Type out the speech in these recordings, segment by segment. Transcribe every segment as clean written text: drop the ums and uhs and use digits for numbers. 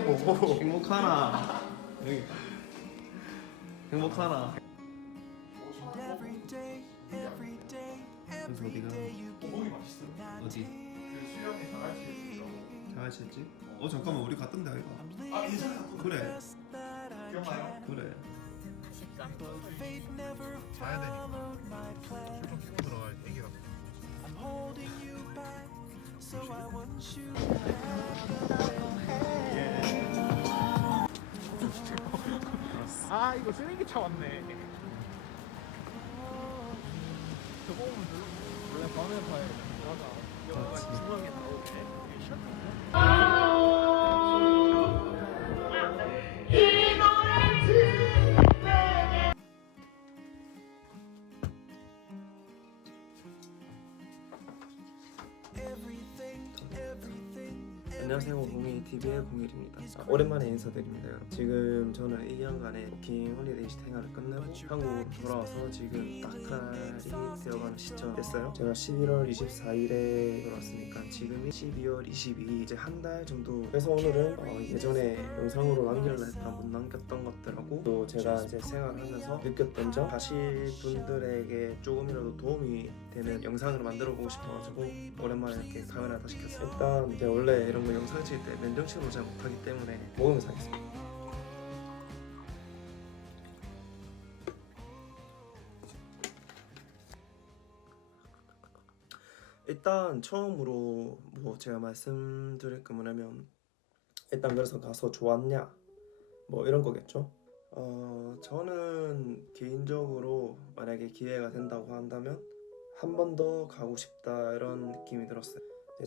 좀 보고 행복하나? 여기 행복하나? 그래서 어디가? 고기 맛있어. 어디? 그 수영이 다같이 잘하셨지? 잠깐만 우리 갔던데 아이가? 아 괜찮아. 그래 기억나요? 그래. 자야 되니까 술좀 깨고 들어가야 애기라고. 아 이거 쓰레기차 왔네. 저거 오면 원래 밤에 봐야 돼. 맞아. 영화가 중앙에 나오네. 안녕하세요, 공이 TV의 공일입니다. 오랜만에 인사드립니다. 여러분. 지금 저는 1년간의 워킹 홀리데이 생활을 끝내고 한국으로 돌아와서 지금 딱 달이 되어가는 시점 됐어요. 제가 11월 24일에 돌아왔으니까 지금이 12월 22일, 이제 한 달 정도. 그래서 오늘은 예전에 영상으로 남기려 했던 못 남겼던 것들하고 또 제가 이제 생활하면서 느꼈던 점, 가실 분들에게 조금이라도 도움이 되는 영상을 만들어 보고 싶어가지고 오랜만에 이렇게 카메라 다시 켰어요. 일단 제가 원래 이런 거 영상 찍을 때 맨정신으로 잘 못하기 때문에 먹으면서 하겠습니다. 일단 처음으로 뭐 제가 말씀드릴 거 뭐냐면, 일단 그래서 가서 좋았냐 뭐 이런 거겠죠. 저는 개인적으로 만약에 기회가 된다고 한다면 한 번 더 가고 싶다 이런 느낌이 들었어요.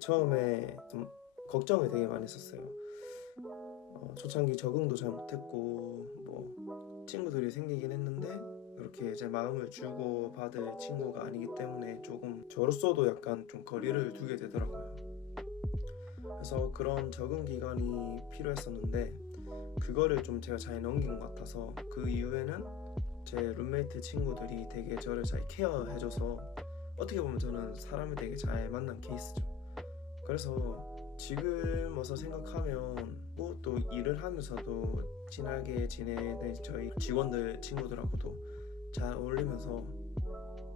처음에 좀 걱정을 되게 많이 했었어요. 초창기 적응도 잘 못했고 뭐 친구들이 생기긴 했는데 그렇게 제 마음을 주고 받을 친구가 아니기 때문에 조금 저로서도 약간 좀 거리를 두게 되더라고요. 그래서 그런 적응 기간이 필요했었는데 그거를 좀 제가 잘 넘긴 것 같아서 그 이후에는 제 룸메이트 친구들이 되게 저를 잘 케어해줘서 어떻게 보면 저는 사람을 되게 잘 만난 케이스죠. 그래서 지금 와서 생각하면 또 일을 하면서도 친하게 지내는 저희 직원들 친구들하고도 잘 어울리면서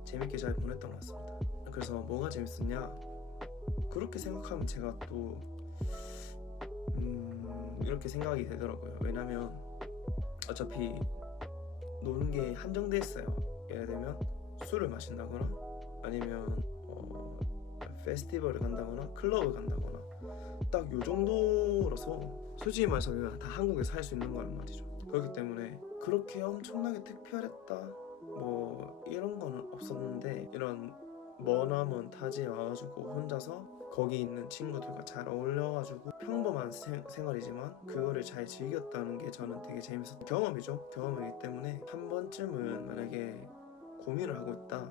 재밌게 잘 보냈던 것 같습니다. 그래서 뭐가 재밌었냐? 그렇게 생각하면 제가 또 이렇게 생각이 되더라고요. 왜냐면 어차피 노는 게 한정돼 있어요. 예를 들면 술을 마신다거나 아니면 페스티벌을 간다거나 클럽을 간다거나 딱 요 정도라서 솔직히 말해서 그냥 다 한국에서 할 수 있는 거란 말이죠. 그렇기 때문에 그렇게 엄청나게 특별했다 뭐 이런 거는 없었는데, 이런 머나먼 타지에 와가지고 혼자서 거기 있는 친구들과 잘 어울려가지고 평범한 생활이지만 그거를 잘 즐겼다는 게 저는 되게 재밌었던 경험이죠. 경험이기 때문에 한 번쯤은 만약에 고민을 하고 있다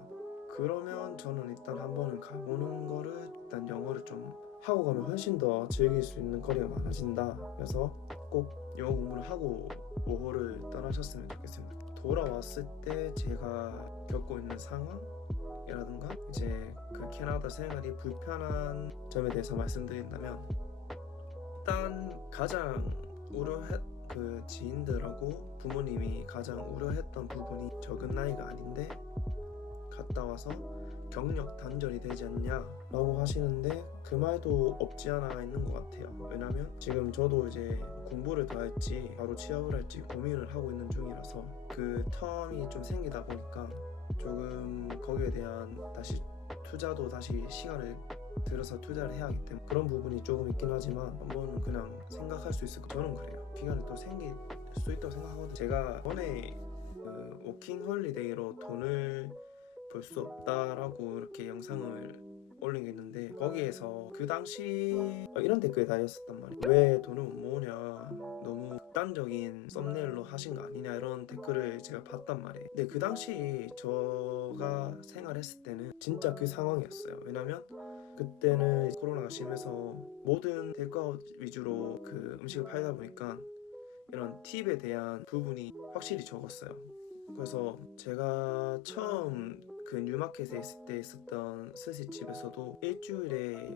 그러면 저는 일단 한 번은 가보는 거를, 일단 영어를 좀 하고 가면 훨씬 더 즐길 수 있는 거리가 많아진다. 그래서 꼭 영어 공부를 하고 5호를 떠나셨으면 좋겠습니다. 돌아왔을 때 제가 겪고 있는 상황이라든가 이제 그 캐나다 생활이 불편한 점에 대해서 말씀드린다면, 일단 가장 그 지인들하고 부모님이 가장 우려했던 부분이 적은 나이가 아닌데 갔다 와서 경력 단절이 되지 않냐 라고 하시는데 그 말도 없지 않아 있는 것 같아요. 왜냐면 지금 저도 이제 공부를 더 할지 바로 취업을 할지 고민을 하고 있는 중이라서 그 텀이 좀 생기다 보니까 조금 거기에 대한 투자도 다시 시간을 들어서 투자를 해야 하기 때문에 그런 부분이 조금 있긴 하지만 한번 그냥 생각할 수 있을 거, 저는 그래요. 기간이 또 생길 수 있다고 생각하거든요. 제가 전에 그 워킹 홀리데이로 돈을 볼 수 없다라고 이렇게 영상을 올린 게 있는데 거기에서 그 당시 이런 댓글이 달렸었단 말이에요. 왜 돈을 못 모으냐, 너무 극단적인 썸네일로 하신 거 아니냐, 이런 댓글을 제가 봤단 말이에요. 근데 그 당시 제가 생활했을 때는 진짜 그 상황이었어요. 왜냐면 그때는 코로나가 심해서 모든 테이크아웃 위주로 그 음식을 팔다 보니까 이런 팁에 대한 부분이 확실히 적었어요. 그래서 제가 처음 그 뉴마켓에 있을 때 있었던 스시집에서도 일주일에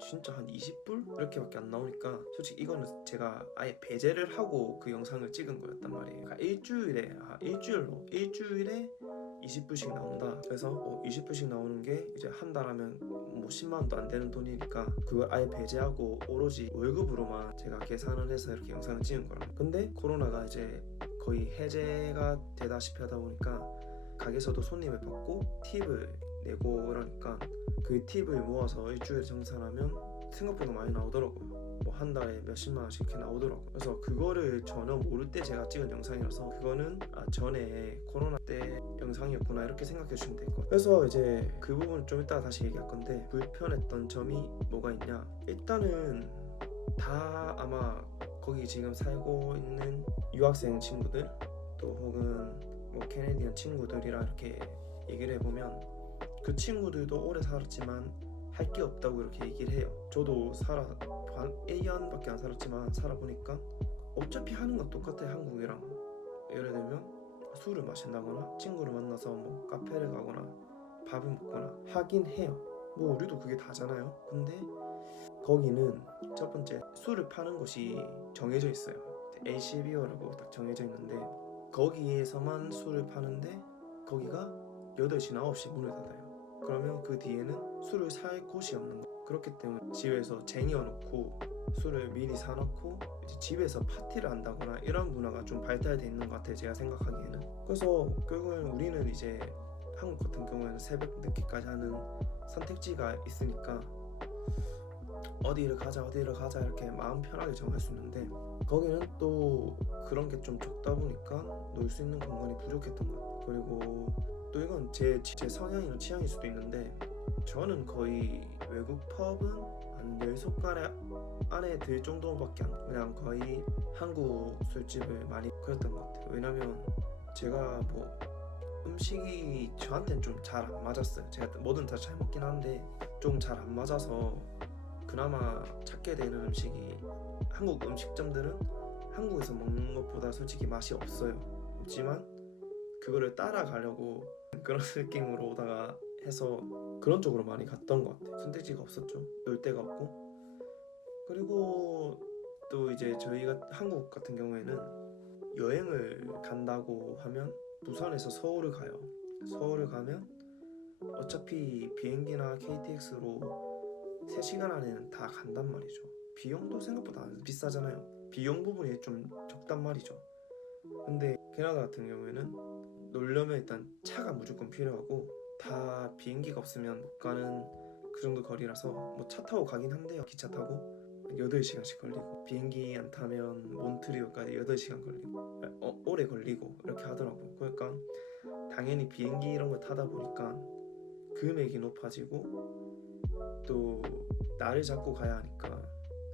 진짜 한 20불? 이렇게밖에 안 나오니까 솔직히 이거는 제가 아예 배제를 하고 그 영상을 찍은 거였단 말이에요. 그러니까 일주일에 20불씩 나온다. 그래서 20불씩 나오는 게 이제 한 달 하면 뭐 10만 원도 안 되는 돈이니까 그걸 아예 배제하고 오로지 월급으로만 제가 계산을 해서 이렇게 영상을 찍은 거라. 근데 코로나가 이제 거의 해제가 되다시피 하다 보니까 가게에서도 손님을 받고 팁을 내고 이러니까 그 팁을 모아서 일주일에 정산하면 생각보다 많이 나오더라고요. 뭐 한 달에 몇십만 원씩 이렇게 나오더라고요. 그래서 그거를 전혀 모를 때 제가 찍은 영상이라서 그거는 전에 코로나 때 영상이었구나 이렇게 생각해 주시면 될 것 같아요. 그래서 이제 그 부분 좀 이따가 다시 얘기할 건데, 불편했던 점이 뭐가 있냐, 일단은 다 아마 거기 지금 살고 있는 유학생 친구들 또 혹은 뭐 캐네디언 친구들이랑 이렇게 얘기를 해보면 그 친구들도 오래 살았지만 할 게 없다고 이렇게 얘기를 해요. 저도 1년밖에 안 살았지만 살아보니까 어차피 하는 건 똑같아요. 한국이랑. 예를 들면 술을 마신다거나 친구를 만나서 뭐 카페를 가거나 밥을 먹거나 하긴 해요. 뭐 우리도 그게 다잖아요. 근데 거기는 첫 번째 술을 파는 곳이 정해져 있어요. ACBO라고 딱 정해져 있는데 거기에서만 술을 파는데 거기가 8시나 9시 문을 닫아요. 그러면 그 뒤에는 술을 살 곳이 없는 거. 그렇기 때문에 집에서 쟁여놓고 술을 미리 사놓고 이제 집에서 파티를 한다거나 이런 문화가 좀 발달돼 있는 것 같아요. 제가 생각하기에는. 그래서 결국에는 우리는 이제 한국 같은 경우에는 새벽 늦게까지 하는 선택지가 있으니까 어디를 가자 이렇게 마음 편하게 정할 수 있는데 거기는 또 그런 게 좀 적다 보니까 놀 수 있는 공간이 부족했던 것 같아요. 그리고 또 이건 제 성향이나 취향일 수도 있는데 저는 거의 외국 펍은 한 10손가락 안에 들 정도밖에 안, 그냥 거의 한국 술집을 많이 그랬던 것 같아요. 왜냐면 제가 뭐 음식이 저한테는 좀 잘 안 맞았어요. 제가 뭐든 다 잘 먹긴 한데 좀 잘 안 맞아서 그나마 찾게 되는 음식이 한국 음식점들은 한국에서 먹는 것보다 솔직히 맛이 없지만 그거를 따라가려고 그런 느낌으로 오다가 해서 그런 쪽으로 많이 갔던 것 같아요. 선택지가 없었죠. 놀 데가 없고. 그리고 또 이제 저희가 한국 같은 경우에는 여행을 간다고 하면 부산에서 서울을 가요. 서울을 가면 어차피 비행기나 KTX로 3시간 안에는 다 간단 말이죠. 비용도 생각보다 안 비싸잖아요. 비용 부분이 좀 적단 말이죠. 근데 캐나다 같은 경우에는 놀려면 일단 차가 무조건 필요하고 다 비행기가 없으면 못 가는 그 정도 거리라서 뭐 차 타고 가긴 한데요. 기차 타고 8시간씩 걸리고 비행기 안 타면 몬트리올까지 8시간 걸리고 오래 걸리고 이렇게 하더라고요. 그러니까 당연히 비행기 이런 걸 타다 보니까 금액이 높아지고 또 날을 잡고 가야 하니까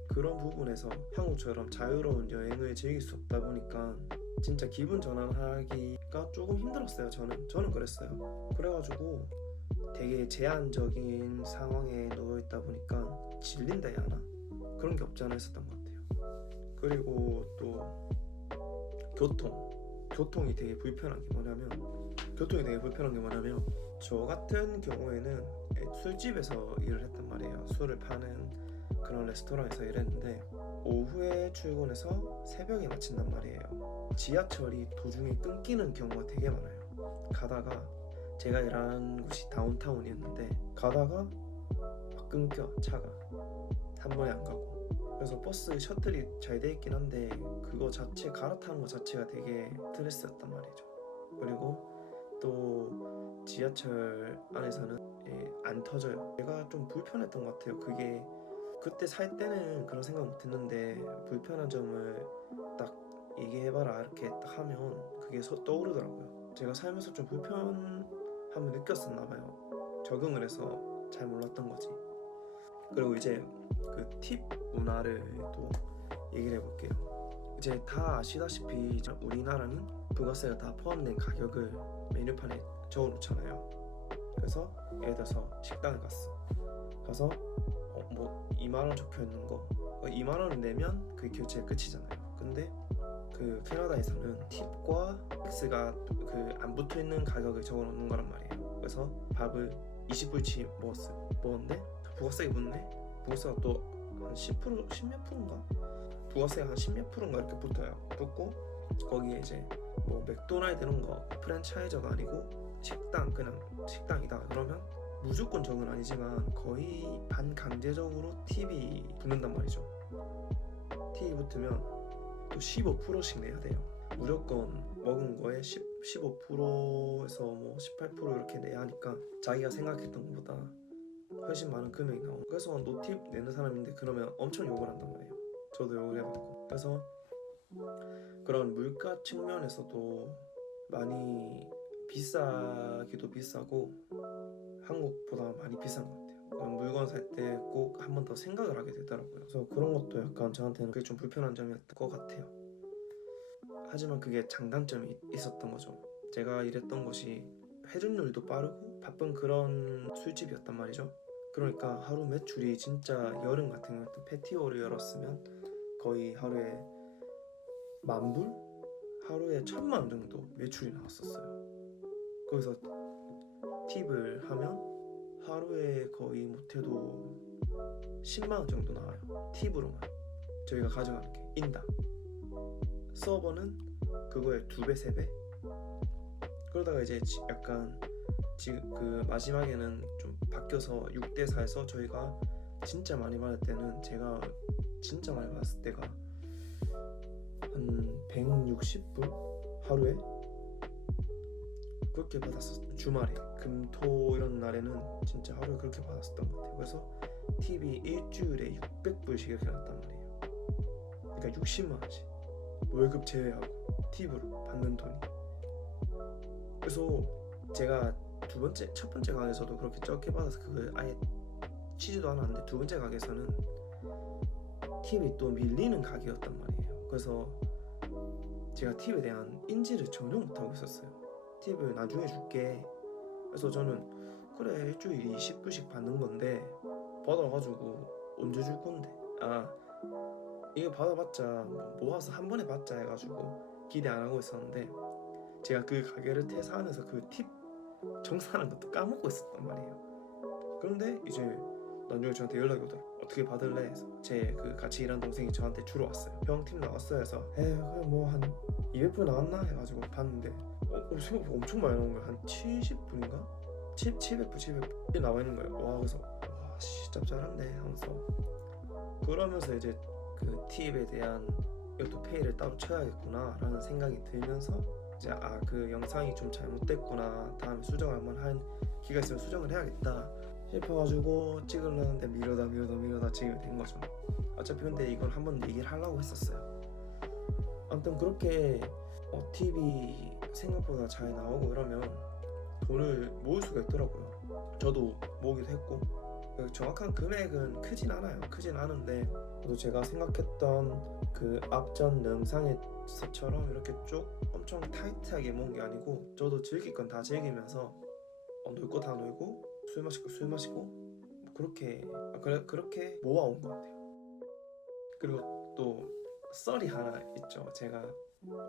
그런 부분에서 한국처럼 자유로운 여행을 즐길 수 없다 보니까 진짜 기분 전환하기가 조금 힘들었어요. 저는 그랬어요. 그래가지고 되게 제한적인 상황에 놓여있다 보니까 질린다 해야 하나? 그런 게 없지 않아 있었던 것 같아요. 그리고 또 교통이 되게 불편한 게 뭐냐면 저 같은 경우에는 술집에서 일을 했단 말이에요. 술을 파는 그런 레스토랑에서 일했는데 오후에 출근해서 새벽에 마친단 말이에요. 지하철이 도중에 끊기는 경우가 되게 많아요. 가다가 제가 일하는 곳이 다운타운이었는데 가다가 막 끊겨 차가 한 번에 안 가고. 그래서 버스 셔틀이 잘 돼 있긴 한데 그거 자체 갈아타는 거 자체가 되게 스트레스였단 말이죠. 그리고 또 지하철 안에서는 안 터져요. 제가 좀 불편했던 것 같아요. 그게 그때 살 때는 그런 생각 못 했는데 불편한 점을 딱 얘기해봐라 이렇게 딱 하면 그게 떠오르더라고요. 제가 살면서 좀 불편함을 느꼈었나 봐요. 적응을 해서 잘 몰랐던 거지. 그리고 이제 그 팁 문화를 또 얘기를 해볼게요. 이제 다 아시다시피 우리나라는 부가세가 다 포함된 가격을 메뉴판에 적어놓잖아요. 그래서 예를 들어서 식당에 가서 뭐 2만원 적혀있는 거 2만원을 내면 그게 결제가 끝이잖아요. 근데 그 캐나다에서는 팁과 텍스가 그 안 붙어있는 가격을 적어놓는 거란 말이에요. 그래서 밥을 20불치 먹었는데 부가세가 붙네? 부가세가 또 한 10%, 10몇 프로인가? 부가세가 한 10몇 프로인가 이렇게 붙어요. 붙고 거기에 이제 뭐 맥도날드 이런 거 프랜차이저가 아니고 식당, 그냥 식당이다 그러면 무조건 적은 아니지만 거의 반강제적으로 팁이 붙는단 말이죠. 팁이 붙으면 또 15%씩 내야 돼요. 무조건 먹은 거에 15%에서 뭐 18% 이렇게 내야 하니까 자기가 생각했던 것보다 훨씬 많은 금액이 나오고, 그래서 노팁 내는 사람인데 그러면 엄청 욕을 한단 말이에요. 저도 욕을 해봤고. 그래서 그런 물가 측면에서도 많이 비싸기도 비싸고 한국보다 많이 비싼 것 같아요. 물건 살 때 꼭 한 번 더 생각을 하게 되더라고요. 그래서 그런 것도 약간 저한테는 그게 좀 불편한 점이었던 것 같아요. 하지만 그게 장단점이 있었던 거죠. 제가 일했던 곳이 회전율도 빠르고 바쁜 그런 술집이었단 말이죠. 그러니까 하루 매출이 진짜 여름 같은 경우는 패티오를 열었으면 거의 하루에 10,000불? 하루에 1,000만 원 정도 매출이 나왔었어요. 거기서 팁을 하면 하루에 거의 못해도 10만 원 정도 나와요. 팁으로만 저희가 가져가는 게 인당. 서버는 그거의 2배, 3배. 그러다가 이제 약간 지금 그 마지막에는 좀 바뀌어서 6대4에서 저희가 진짜 많이 받을 때는, 제가 진짜 많이 받았을 때가 한 160불 하루에 그렇게 받았었어요. 주말에 금토 이런 날에는 진짜 하루에 그렇게 받았었던 것 같아요. 그래서 팁이 일주일에 600불씩 이렇게 났단 말이에요. 그러니까 60만 원씩 월급 제외하고 팁으로 받는 돈이. 그래서 제가 첫 번째 가게에서도 그렇게 적게 받아서 그걸 아예 치지도 않았는데, 두 번째 가게에서는 팁이 또 밀리는 가게였단 말이에요. 그래서 제가 팁에 대한 인지를 전혀 못하고 있었어요. 팁을 나중에 줄게. 그래서 저는 그래 일주일에 20불씩 받는 건데 받아가지고 언제 줄 건데, 이거 받아봤자 모아서 한 번에 받자 해가지고 기대 안 하고 있었는데, 제가 그 가게를 퇴사하면서 그 팁 정산하는 것도 까먹고 있었단 말이에요. 그런데 이제 나중에 저한테 연락이 오더라고요. 어떻게 받을래 해서 제 그 같이 일하는 동생이 저한테 주러 왔어요. 형 팁 나왔어요 해서 그래 뭐 한 200불 나왔나 해가지고 봤는데 생각보다 엄청 많이 나온 거예요. 한 70불인가? 700불 나와 있는 거예요. 와, 그래서 와씨 짭짤한데 하면서, 그러면서 이제 그 팁에 대한 이것도 페이를 따로 쳐야겠구나 라는 생각이 들면서 이제 그 영상이 좀 잘못됐구나, 다음에 수정을 한번 할 기회가 있으면 수정을 해야겠다 싶어가지고 찍으려는데 미루다 지금 된 거죠. 어차피 근데 이걸 한번 얘기를 하려고 했었어요. 아무튼 그렇게 팁이 생각보다 잘 나오고 이러면 돈을 모을 수가 있더라고요. 저도 모으기도 했고, 정확한 금액은 크진 않아요. 크진 않은데 그래도 제가 생각했던 그 앞전 영상에서처럼 이렇게 쭉 엄청 타이트하게 모은 게 아니고, 저도 즐길 건 다 즐기면서 놀 거 다 놀고 술 마실 거 술 마시고 그렇게 모아온 것 같아요. 그리고 또 썰이 하나 있죠. 제가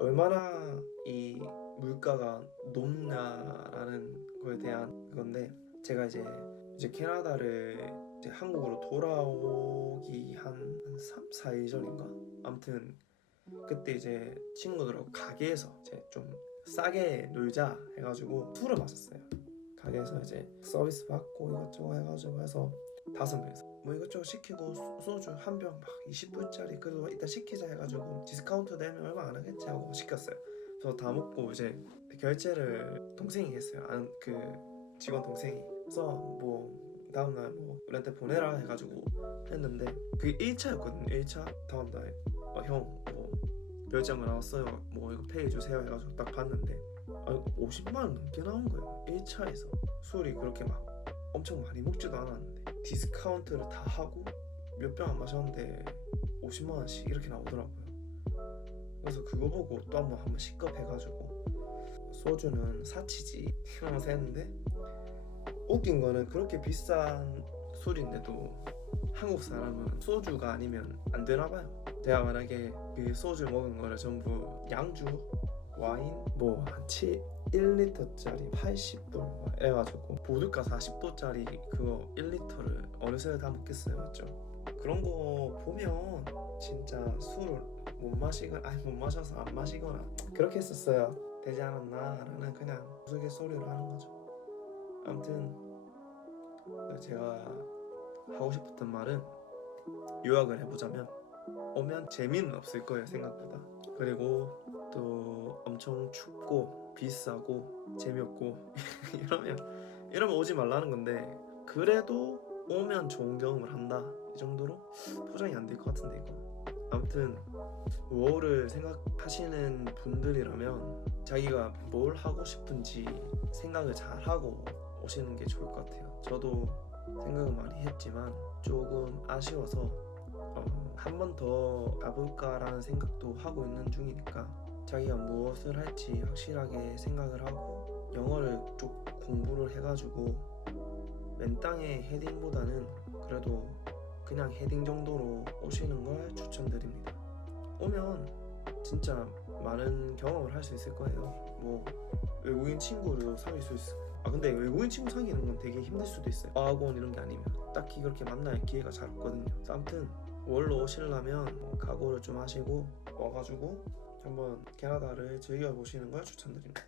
얼마나 이 물가가 높냐라는 거에 대한 건데, 제가 이제 캐나다를 이제 한국으로 돌아오기 한 3, 4일 전인가? 아무튼 그때 이제 친구들하고 가게에서 이제 좀 싸게 놀자 해가지고 술을 마셨어요. 가게에서 이제 서비스 받고 이것저것 해가지고 해서 5명이서 뭐 이것저것 시키고 소주 한 병 막 20불짜리 그래도 일단 시키자 해가지고 디스카운트 되면 얼마 안 하겠지 하고 시켰어요. 그래서 다 먹고 이제 결제를 동생이 했어요. 그 직원 동생이. 그래서 뭐 다음날 뭐 우리한테 보내라 해가지고 했는데 그게 1차였거든요. 1차 다음날 형 뭐 결제한 거 나왔어요. 뭐 이거 페이 주세요 해가지고 딱 봤는데 50만 원 넘게 나온 거예요. 1차에서 술이 그렇게 막 엄청 많이 먹지도 않았는데 디스카운트를 다 하고 몇 병 안 마셨는데 50만 원씩 이렇게 나오더라고요. 그래서 그거 보고 또 한번 식겁해가지고 소주는 사치지 이러면서 했는데, 웃긴 거는 그렇게 비싼 술인데도 한국 사람은 소주가 아니면 안 되나 봐요. 제가 만약에 그 소주 먹은 거를 전부 양주, 와인 뭐한 1리터짜리 80불 이래가지고 보드카 40도짜리 그거 1리터를 어느새 다 먹겠어요, 맞죠? 그런 거 보면 진짜 술을 못 마셔서 안 마시거나 그렇게 했었어야 되지 않았나라는 그냥 우스갯소리로 하는 거죠. 아무튼 제가 하고 싶었던 말은, 요약을 해보자면 오면 재미는 없을 거예요, 생각보다. 그리고 또 엄청 춥고 비싸고 재미없고 이러면 오지 말라는 건데, 그래도 오면 좋은 경험을 한다, 이 정도로 포장이 안 될 것 같은데 이거. 아무튼 워홀을 생각하시는 분들이라면 자기가 뭘 하고 싶은지 생각을 잘 하고 오시는 게 좋을 것 같아요. 저도 생각을 많이 했지만 조금 아쉬워서 한 번 더 가볼까라는 생각도 하고 있는 중이니까, 자기가 무엇을 할지 확실하게 생각을 하고 영어를 좀 공부를 해가지고 맨 땅에 헤딩보다는 그래도 그냥 헤딩 정도로 오시는 걸 추천드립니다. 오면 진짜 많은 경험을 할 수 있을 거예요. 뭐 외국인 친구를 사귈 수 있을. 근데 외국인 친구 사귀는 건 되게 힘들 수도 있어요. 어학원 이런 게 아니면 딱히 그렇게 만날 기회가 잘 없거든요. 아무튼 월로 오시려면 각오를 좀 하시고 와가지고 한번 캐나다를 즐겨보시는 걸 추천드립니다.